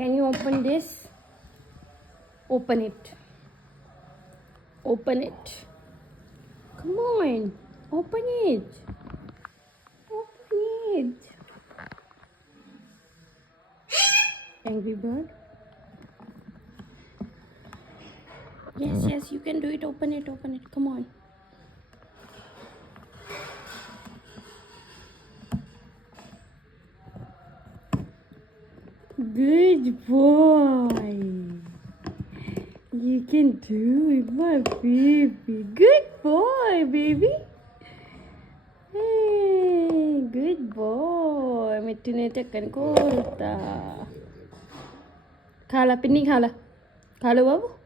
Can you open this? Open it. Open it. Come on. Open it. Open it. Angry bird. Yes, you can do it. Open it. Open it. Come on. Good boy. You can do it, my baby. Good boy, baby. Hey, good boy. Mittune tekan kolta. Khala pinni khala. Khala babu.